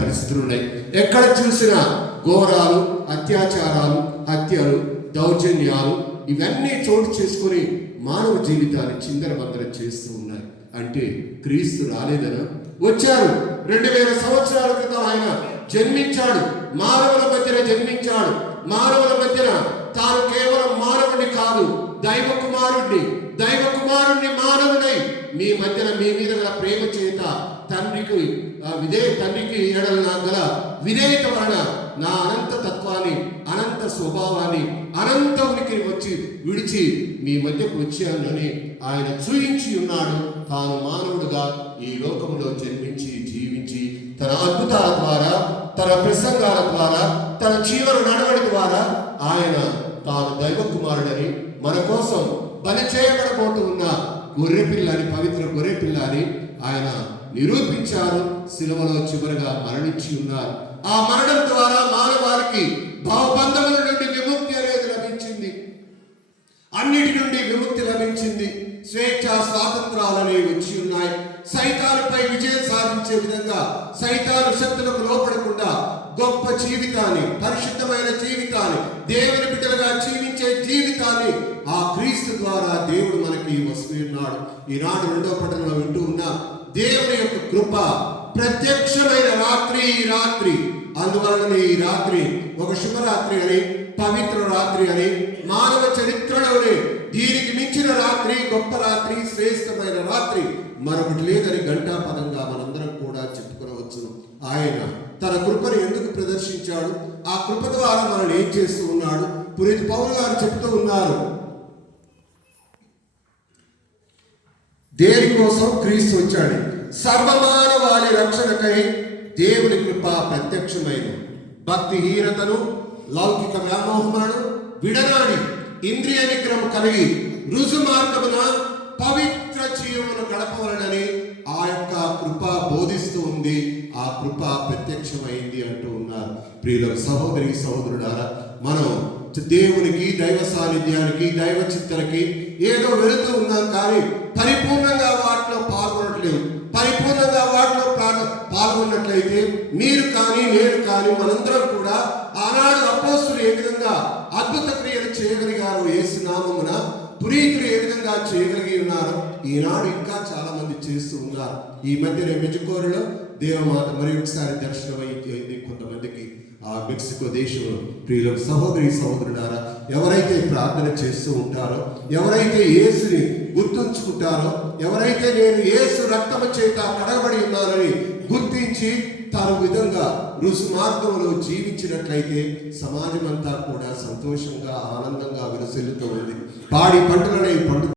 పరిస్థితులు ఉన్నాయి. ఎక్కడ చూసినా ఘోరాలు, అత్యాచారాలు, హత్యలు, దౌర్జన్యాలు ఇవన్నీ చోటు చేసుకొని మానవ జీవితాన్ని చిందరవందర చేస్తూ ఉన్నాయి. అంటే క్రీస్తు రాలేదనా? వచ్చారు. 2000 సంవత్సరాల క్రితం ఆయన జన్మించాడు, మానవుల మధ్యన జన్మించాడు. మానవుల మధ్యన తాను కేవలం మానవుడిని కాదు, దైవ కుమారుణ్ణి మానవుడై మీ మధ్యన మీ మీద గల ప్రేమ చేత తండ్రికి ఎడల నా గల విధేయత వలన నా అనంత తత్వాన్ని, అనంత స్వభావాన్ని, అనంత ఉనికిని వచ్చి విడిచి మీ మధ్యకు వచ్చానని ఆయన చూయించి ఉన్నాడు. తాను మానవుడుగా ఈ లోకంలో జన్మించి జీవించి తన అద్భుతాల ద్వారా, తన ప్రసంగాల ద్వారా, తన జీవన నడవడి ద్వారా ఆయన తాను దైవ కుమారుడని, మన కోసం బలి చేయబడబోతూ ఉన్న గొర్రెపిల్లని, పవిత్ర గొర్రెపిల్ల అని ఆయన నిరూపించారు. శిలువలో చివరిగా మరణించి ఉన్నారు. ఆ మరణం ద్వారా మానవాళికి భావబంధముల నుండి విముక్తి అనేది లభించింది. అన్నిటి నుండి విముక్తి లభించింది. స్వేచ్ఛ, స్వాతంత్రాలు వచ్చి ఉన్నాయి. సైతానుపై విజయం సాధించే విధంగా, సైతాను శక్తులకు లోపడకుండా గొప్ప జీవితాన్ని, పరిశుద్ధమైన జీవితాన్ని, దేవుని బిడ్డలుగా జీవించే జీవితాన్ని ఆ క్రీస్తు ద్వారా దేవుడు మనకి వస్తున్నాడు. ఈనాడు 2వ పట్టణంలో వింటూ ఉన్నాం. దేవుని యొక్క కృప ప్రత్యక్షమైన రాత్రి ఈ రాత్రి. అందువలన ఈ రాత్రి ఒక శుభరాత్రి అని, పవిత్ర రాత్రి అని, మానవ చరిత్రలోనే దీనికి మించిన రాత్రి, గొప్ప రాత్రి, శ్రేష్టమైన రాత్రి మరొకటి లేదని ఘంటాపదంగా మనందరం కూడా చెప్పుకోవచ్చును. ఆయన తన కృపను ఎందుకు ప్రదర్శించాడు? ఆ కృప ద్వారా మనల్ని ఏం చేస్తూ ఉన్నాడు? పునీత పౌలు గారు చెప్తూ ఉన్నారు, దేనికోసం క్రీస్తు వచ్చాడు? సర్వమానవాళి రక్షణకై దేవుని కృప ప్రత్యక్షమైన భక్తిహీనతను, లౌకిక వ్యామోహములను విడనాడి ఇంద్రియ నిగ్రహం కలిగి రుజు మార్గమున పవిత్ర జీవమును గడపవలనని ఆ యొక్క కృప బోధిస్తూ ఉంది. ఆ కృప ప్రత్యక్షమైంది అంటూ ఉన్నారు. ప్రియుల సహోదరి సహోదరులారా, మనం దేవునికి, దైవ సాన్నిధ్యానికి, దైవ చిత్తలకి ఏదో వెళుతూ ఉన్నాం, కానీ పరిపూర్ణంగా వాటిలో పాల్గొనట్లేదు. పరిపూర్ణంగా వాటిలో పాల్గొన్నట్లయితే మీరు కానీ, నేను కానీ, మనందరం కూడా ఆనాడు అపోస్తులు ఏ విధంగా అద్భుత క్రియలు చేయగలిగారు, యేసు నామమున పునీతులు ఏ విధంగా చేయగలిగి ఉన్నారు, ఈనాడు ఇంకా చాలా మంది చేస్తూ ఉన్నారు. ఈ మధ్య మెజుకోరులో దేవమాత మరి ఒకసారి దర్శనం అయింది కొంతమందికి ఆ మెక్సికో దేశంలో. ప్రియుల సహోదరి సహోదరులారా, ఎవరైతే ప్రార్థన చేస్తూ ఉంటారో, ఎవరైతే యేసుని గుర్తుంచుకుంటారో, ఎవరైతే నేను యేసు రక్తము చేత కడగబడి ఉన్నానని గుర్తించి తన విధంగా రుసు మార్గంలో జీవించినట్లయితే సమాజం అంతా కూడా సంతోషంగా, ఆనందంగా విలసిల్లుతూ ఉంది. పాడి పంటలనే పండు